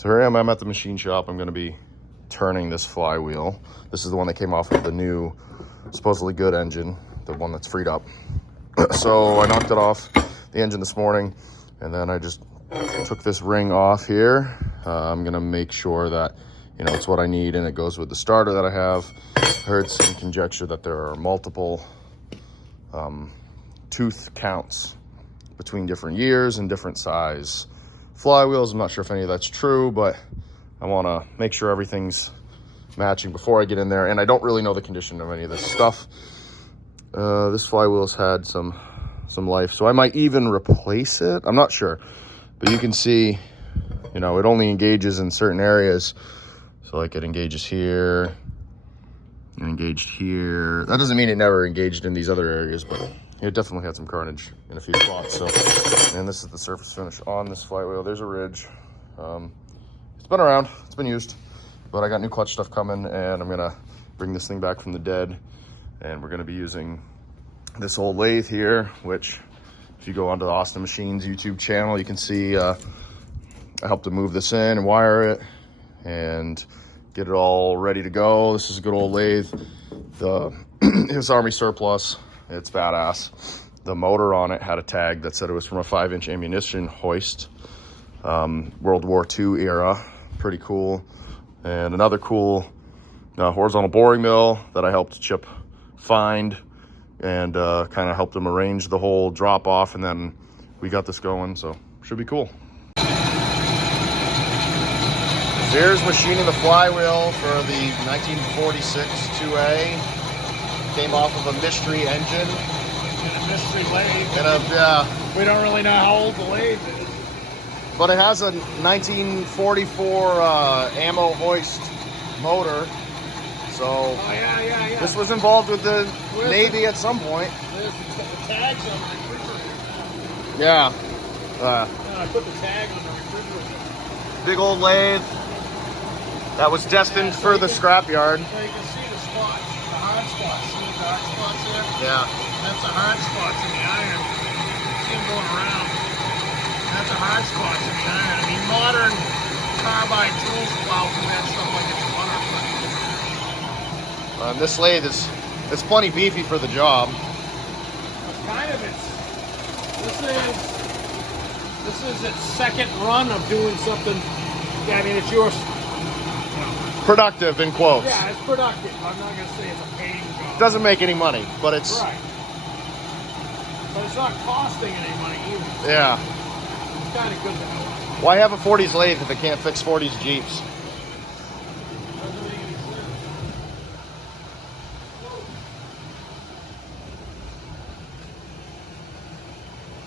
So here I am, I'm at the machine shop. I'm gonna be turning this flywheel. This is the one that came off of the new, supposedly good engine, the one that's freed up. So I knocked it off the engine this morning, and then I just took this ring off here. I'm gonna make sure that, you know, it's what I need and it goes with the starter that I have. I heard some conjecture that there are multiple tooth counts between different years and different size flywheels. I'm not sure if any of that's true, but I want to make sure everything's matching before I get in there. And I don't really know the condition of any of this stuff. This flywheel's had some life, so I might even replace it. I'm not sure, but you can see, you know, it only engages in certain areas. So like it engages here, and engaged here. That doesn't mean it never engaged in these other areas, but it definitely had some carnage in a few spots. So, and this is the surface finish on this flywheel. There's a ridge. It's been around, it's been used, but I got new clutch stuff coming, and I'm gonna bring this thing back from the dead, and we're gonna be using this old lathe here, which if you go onto the Austin Machines YouTube channel, you can see I helped to move this in and wire it and get it all ready to go. This is a good old lathe. It was Army surplus. It's badass. The motor on it had a tag that said it was from a 5-inch ammunition hoist, World War II era. Pretty cool. And another cool horizontal boring mill that I helped Chip find, and kind of helped him arrange the whole drop off, and then we got this going, so should be cool. Here's machining the flywheel for the 1946 2A. Came off of a mystery engine. And a mystery lathe. Yeah. We don't really know how old the lathe is. But it has a 1944 ammo hoist motor. So oh, yeah. This was involved with the Navy at some point. There's the tags on the refrigerator. Yeah. I put the tag on the refrigerator. Big old lathe. That was destined for the scrapyard. So you can see the spots, the hard spots. See the hard spots there? Yeah. That's the hard spots in the iron. See them going around. That's the hard spots in the iron. I mean, modern carbide tools plow through that stuff like it's butter. This lathe it's plenty beefy for the job. It's kind of this is its second run of doing something. Yeah, I mean, it's yours. Productive in quotes. Yeah, it's productive. I'm not going to say it's a paying job. Doesn't make any money, but it's right. But it's not costing any money either. Yeah. It's kind of good to know. Why have a 40s lathe if it can't fix 40s Jeeps? Doesn't make any sense.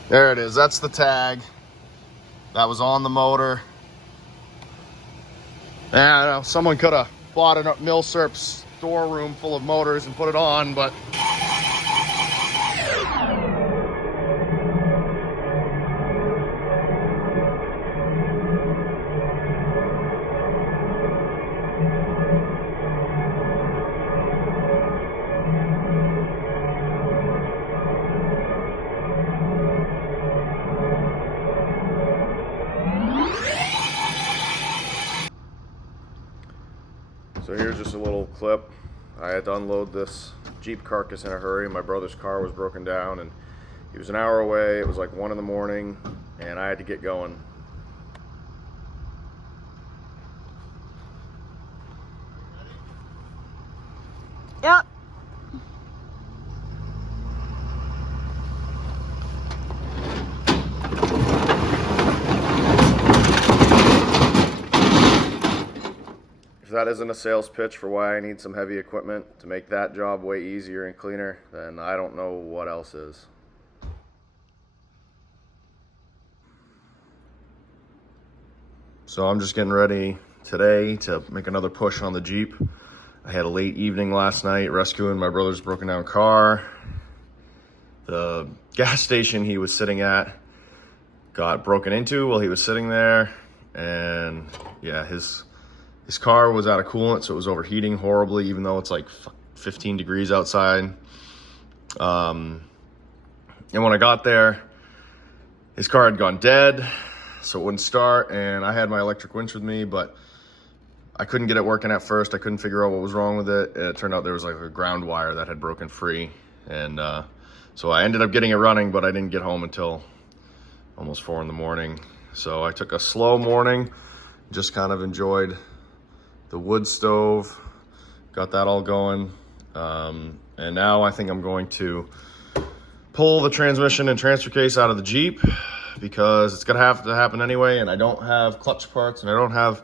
There it is. That's the tag. That was on the motor. Yeah, I know. Someone could have bought a Milsurp storeroom full of motors and put it on, but so here's just a little clip. I had to unload this Jeep carcass in a hurry. My brother's car was broken down and he was an hour away. It was like 1 in the morning and I had to get going. Yep. If that isn't a sales pitch for why I need some heavy equipment to make that job way easier and cleaner, then I don't know what else is. So I'm just getting ready today to make another push on the Jeep. I had a late evening last night rescuing my brother's broken down car. The gas station he was sitting at got broken into while he was sitting there, and yeah, his car was out of coolant, so it was overheating horribly, even though it's like 15 degrees outside. And when I got there, his car had gone dead. so it wouldn't start, and I had my electric winch with me, but I couldn't get it working at first. I couldn't figure out what was wrong with it. It turned out there was like a ground wire that had broken free, and so I ended up getting it running, but I didn't get home until almost 4 in the morning. So I took a slow morning, just kind of enjoyed the wood stove, got that all going, and now I think I'm going to pull the transmission and transfer case out of the Jeep, because it's gonna have to happen anyway, and I don't have clutch parts, and I don't have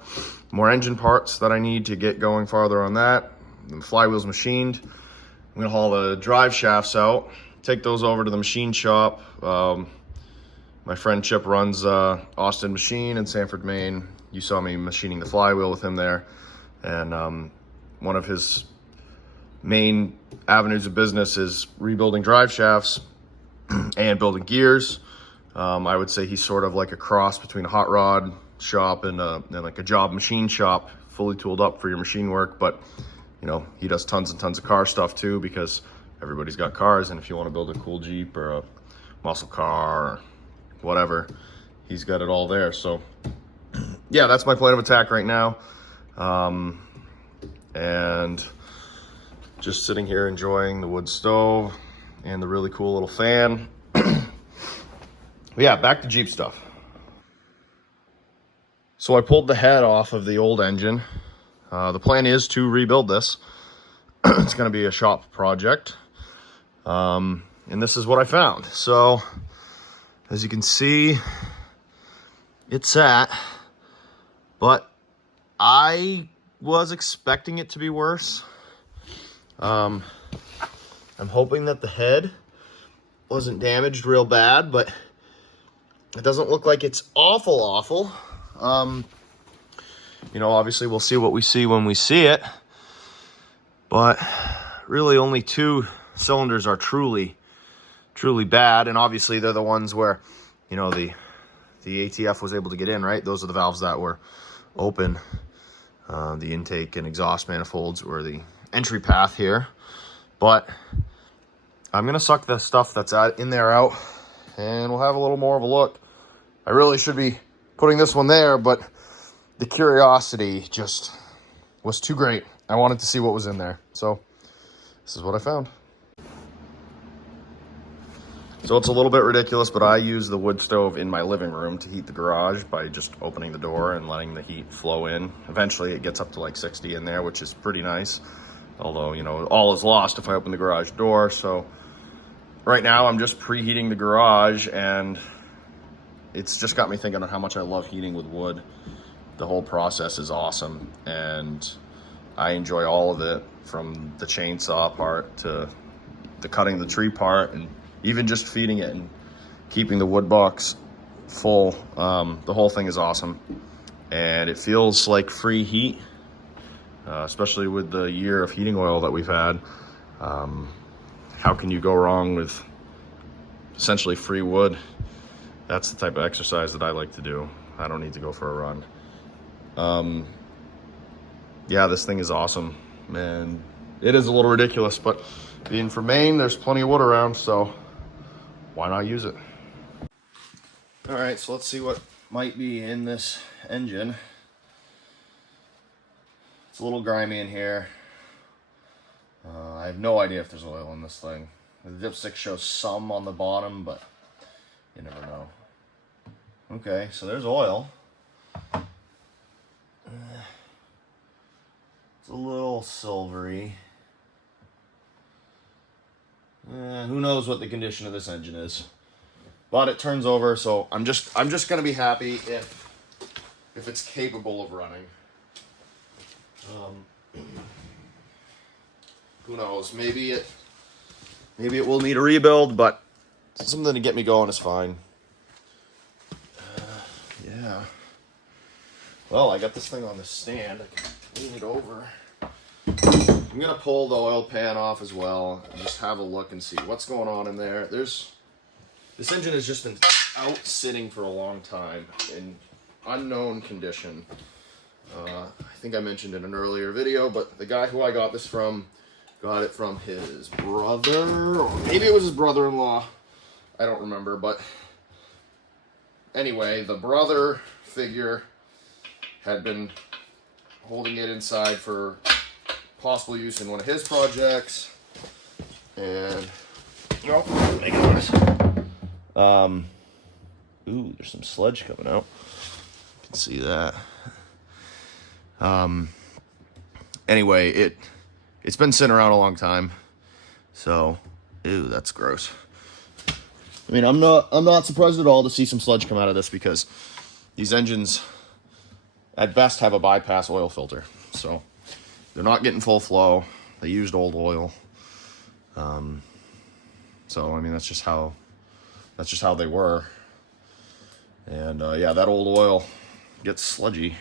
more engine parts that I need to get going farther on that. The flywheel's machined. I'm gonna haul the drive shafts out, take those over to the machine shop. My friend Chip runs Austin Machine in Sanford, Maine. You saw me machining the flywheel with him there, and one of his main avenues of business is rebuilding drive shafts and building gears. I would say he's sort of like a cross between a hot rod shop and like a job machine shop, fully tooled up for your machine work. But you know, he does tons and tons of car stuff too, because everybody's got cars, and if you want to build a cool Jeep or a muscle car or whatever, he's got it all there. So yeah, that's my plan of attack right now, and just sitting here enjoying the wood stove and the really cool little fan. But yeah, back to Jeep stuff. So I pulled the head off of the old engine. The plan is to rebuild this. It's going to be a shop project, and this is what I found. So as you can see, it's sat, but I was expecting it to be worse. I'm hoping that the head wasn't damaged real bad, but it doesn't look like it's awful. You know, obviously we'll see what we see when we see it, but really only 2 cylinders are truly bad, and obviously they're the ones where, you know, the ATF was able to get in, right? Those are the valves that were open. The intake and exhaust manifolds were the entry path here, but I'm gonna suck the stuff that's in there out, and we'll have a little more of a look. I really should be putting this one there, but the curiosity just was too great. I wanted to see what was in there, so this is what I found. So it's a little bit ridiculous, but I use the wood stove in my living room to heat the garage by just opening the door and letting the heat flow in. Eventually it gets up to like 60 in there, which is pretty nice. Although, you know, all is lost if I open the garage door. So right now I'm just preheating the garage, and it's just got me thinking of how much I love heating with wood. The whole process is awesome, and I enjoy all of it, from the chainsaw part to the cutting the tree part, and even just feeding it and keeping the wood box full. The whole thing is awesome, and it feels like free heat, especially with the year of heating oil that we've had. How can you go wrong with essentially free wood? That's the type of exercise that I like to do. I don't need to go for a run. Yeah, this thing is awesome, and it is a little ridiculous, but being from Maine, there's plenty of wood around, so why not use it? All right, so let's see what might be in this engine. It's a little grimy in here. I have no idea if there's oil in this thing. The dipstick shows some on the bottom, but you never know. Okay, so there's oil. It's a little silvery. Who knows what the condition of this engine is, but it turns over, so I'm just gonna be happy if it's capable of running. Who knows? Maybe it will need a rebuild, but something to get me going is fine. Yeah. Well, I got this thing on the stand. I can lean it over. I'm gonna pull the oil pan off as well and just have a look and see what's going on in there. This engine has just been out sitting for a long time in unknown condition. I think I mentioned in an earlier video, but the guy who I got this from got it from his brother, or maybe it was his brother-in-law. I don't remember, but anyway, the brother figure had been holding it inside for possible use in one of his projects, and make a noise. Ooh, there's some sludge coming out. You can see that. Anyway, it's been sitting around a long time, so ew, that's gross. I mean, I'm not surprised at all to see some sludge come out of this, because these engines at best have a bypass oil filter, so they're not getting full flow. They used old oil, so I mean that's just how they were. And yeah, that old oil gets sludgy.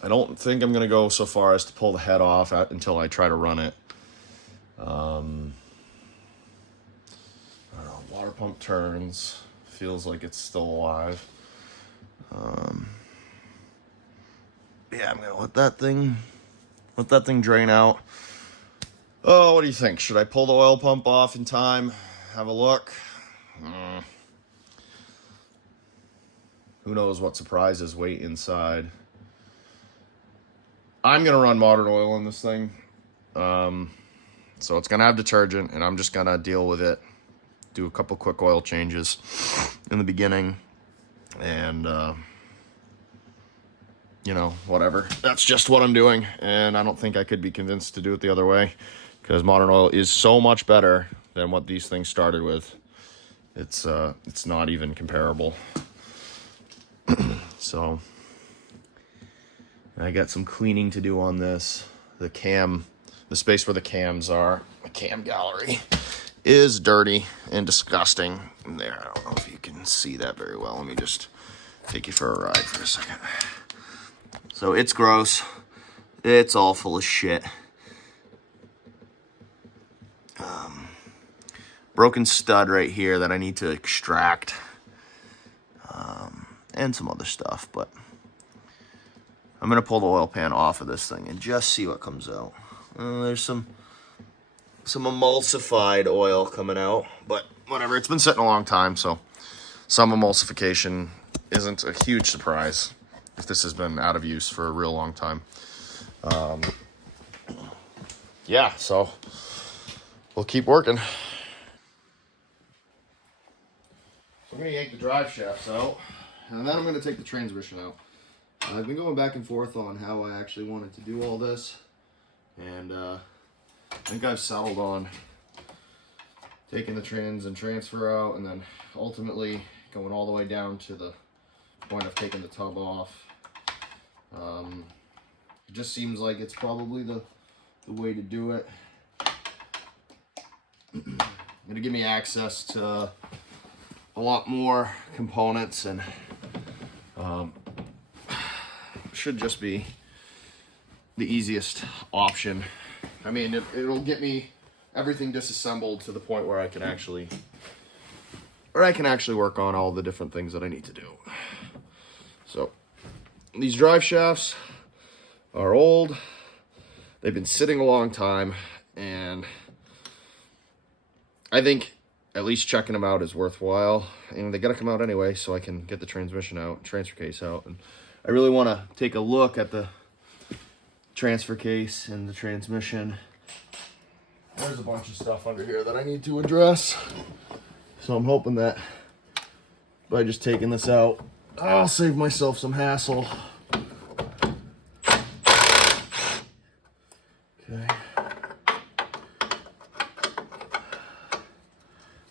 I don't think I'm gonna go so far as to pull the head off until I try to run it. I don't know, water pump turns, feels like it's still alive. Yeah, I'm gonna let that thing drain out. Oh, what do you think? Should I pull the oil pump off in time? Have a look. Who knows what surprises wait inside. I'm gonna run modern oil in this thing. So it's gonna have detergent, and I'm just gonna deal with it. Do a couple quick oil changes in the beginning, and you know, whatever. That's just what I'm doing, and I don't think I could be convinced to do it the other way, because modern oil is so much better than what these things started with. It's not even comparable. So I got some cleaning to do on this. The space where the cams are, the cam gallery, is dirty and disgusting. There, I don't know if you can see that very well. Let me just take you for a ride for a second. So it's gross. It's all full of shit. Broken stud right here that I need to extract. And some other stuff, but I'm gonna pull the oil pan off of this thing and just see what comes out. There's some emulsified oil coming out, but whatever. It's been sitting a long time, so some emulsification isn't a huge surprise if this has been out of use for a real long time. Yeah, so we'll keep working. So I'm gonna yank the drive shafts out, and then I'm gonna take the transmission out. I've been going back and forth on how I actually wanted to do all this, and I think I've settled on taking the trans and transfer out, and then ultimately going all the way down to the point of taking the tub off. It just seems like it's probably the way to do it. It'll give me access to a lot more components, and should just be the easiest option. I mean, it'll get me everything disassembled to the point where I can actually work on all the different things that I need to do. So these drive shafts are old. They've been sitting a long time, and I think at least checking them out is worthwhile. And they got to come out anyway, so I can get the transmission out, transfer case out. And I really want to take a look at the transfer case and the transmission. There's a bunch of stuff under here that I need to address. So I'm hoping that by just taking this out, I'll save myself some hassle. Okay.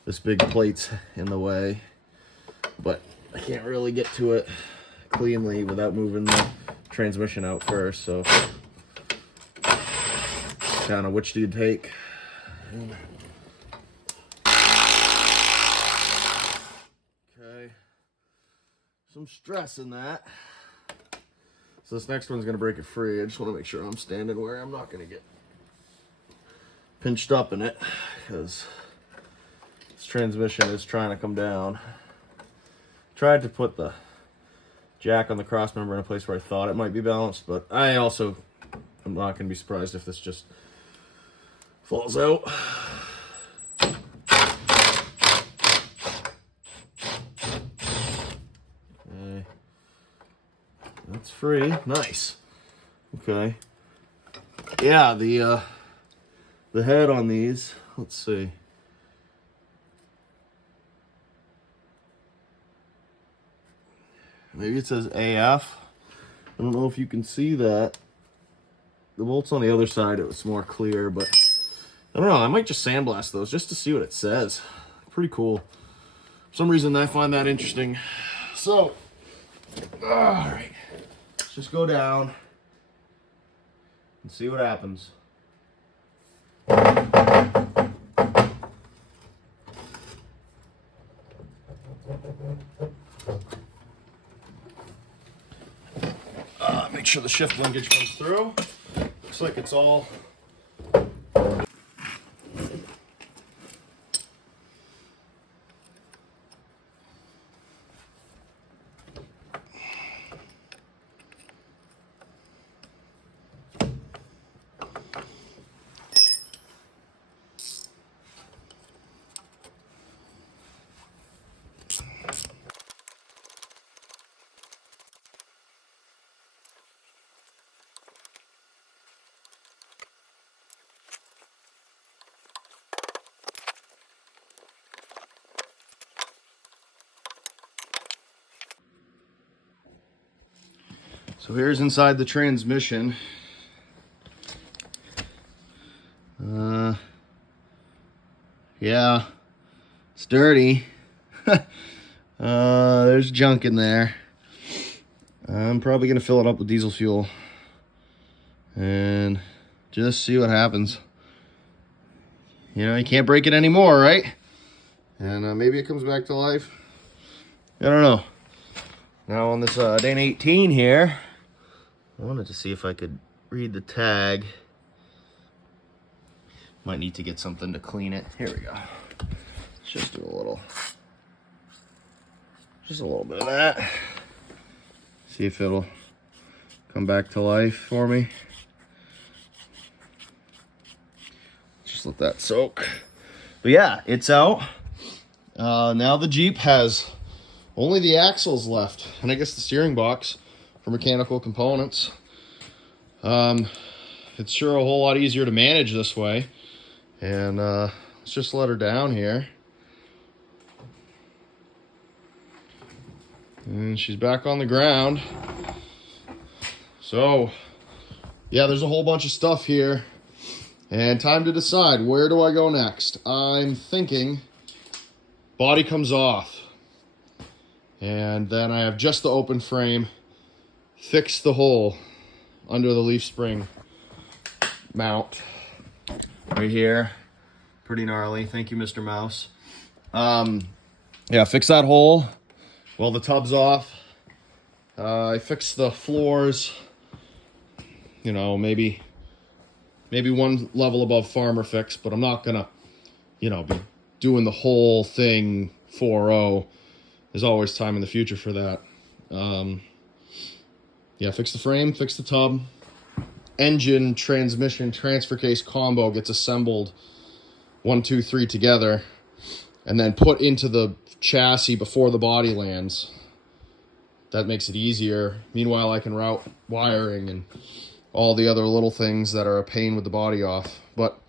This big plate's in the way, but I can't really get to it cleanly without moving the transmission out first, so kind of which do you take? Okay, some stress in that. So this next one's gonna break it free. I just want to make sure I'm standing where I'm not gonna get pinched up in it, because this transmission is trying to come down. Tried to put the jack on the cross member in a place where I thought it might be balanced, but I'm not gonna be surprised if this just falls out. That's free. Nice. Okay. Yeah, the head on these, let's see. Maybe it says AF. I don't know if you can see that. The bolt's on the other side, it was more clear, but I don't know. I might just sandblast those just to see what it says. Pretty cool. For some reason, I find that interesting. So, all right. Let's just go down and see what happens. Make sure the shift linkage comes through. Looks like it's all. So here's inside the transmission. Yeah, it's dirty. There's junk in there. I'm probably gonna fill it up with diesel fuel and just see what happens. You know, you can't break it anymore, right? And maybe it comes back to life. I don't know. Now on this Dana 18 here, I wanted to see if I could read the tag. Might need to get something to clean it. Here we go. Let's just do just a little bit of that. See if it'll come back to life for me. Just let that soak. But yeah, it's out. Now the Jeep has only the axles left, and I guess the steering box for mechanical components. It's sure a whole lot easier to manage this way. And let's just let her down here. And she's back on the ground. So, yeah, there's a whole bunch of stuff here. And time to decide, where do I go next? I'm thinking body comes off. And then I have just the open frame. Fix the hole under the leaf spring mount right here. Pretty gnarly. Thank you, Mr. Mouse. Yeah, fix that hole while the tub's off. I fixed the floors, you know, maybe one level above farmer fix, but I'm not gonna, you know, be doing the whole thing 4.0. There's always time in the future for that. Yeah, fix the frame, fix the tub. Engine, transmission, transfer case combo gets assembled 1, 2, 3 together and then put into the chassis before the body lands. That makes it easier. Meanwhile, I can route wiring and all the other little things that are a pain with the body off. But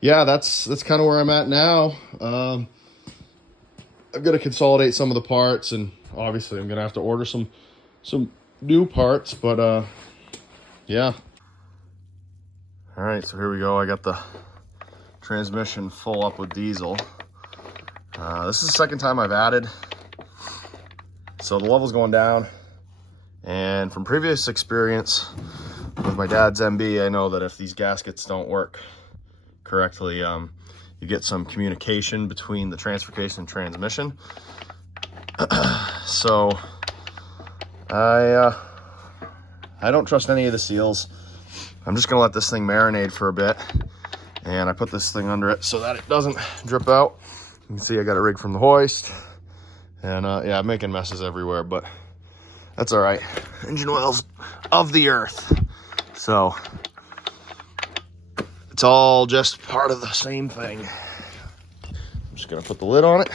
yeah, that's kind of where I'm at now. I've got to consolidate some of the parts, and obviously I'm gonna have to order some new parts, but yeah. All right, so here we go. I got the transmission full up with diesel. This is the second time I've added, so the level's going down. And from previous experience with my dad's MB, I know that if these gaskets don't work correctly, you get some communication between the transfer case and transmission. So I don't trust any of the seals. I'm just gonna let this thing marinate for a bit, and I put this thing under it so that it doesn't drip out. You can see I got it rigged from the hoist, and yeah, I'm making messes everywhere, but that's all right. Engine oil's of the earth, so it's all just part of the same thing. I'm just gonna put the lid on it,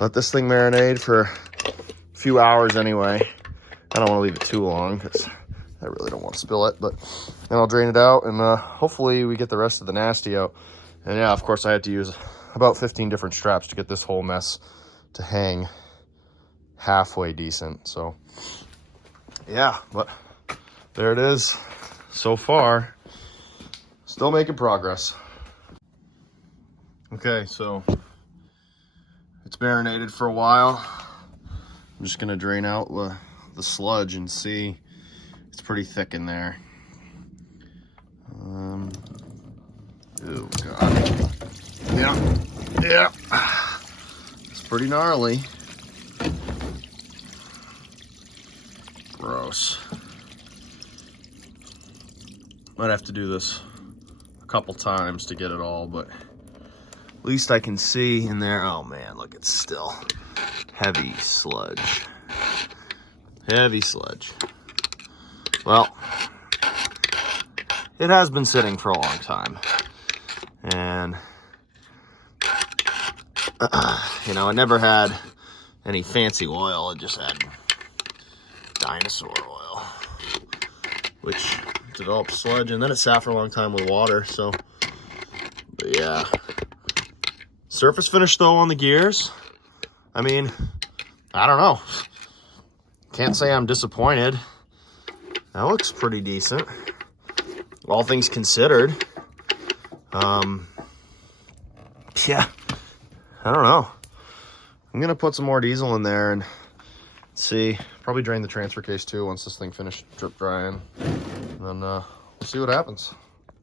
let this thing marinate for a few hours anyway, I don't want to leave it too long because I really don't want to spill it, but then I'll drain it out and hopefully we get the rest of the nasty out. And yeah, of course I had to use about 15 different straps to get this whole mess to hang halfway decent. So yeah, but there it is so far. Still making progress. Okay, so it's marinated for a while. I'm just gonna drain out the sludge and see. It's pretty thick in there. Oh God. Yeah. It's pretty gnarly. Gross. Might have to do this a couple times to get it all, but at least I can see in there. Oh man, look, it's still heavy sludge. Heavy sludge. Well, it has been sitting for a long time. And, you know, it never had any fancy oil. It just had dinosaur oil, which developed sludge. And then it sat for a long time with water. So, but yeah. Surface finish, though, on the gears. I mean, I don't know. Can't say I'm disappointed. That looks pretty decent, all things considered. Yeah, I don't know. I'm gonna put some more diesel in there and see. Probably drain the transfer case too once this thing finished drip drying. And then we'll see what happens.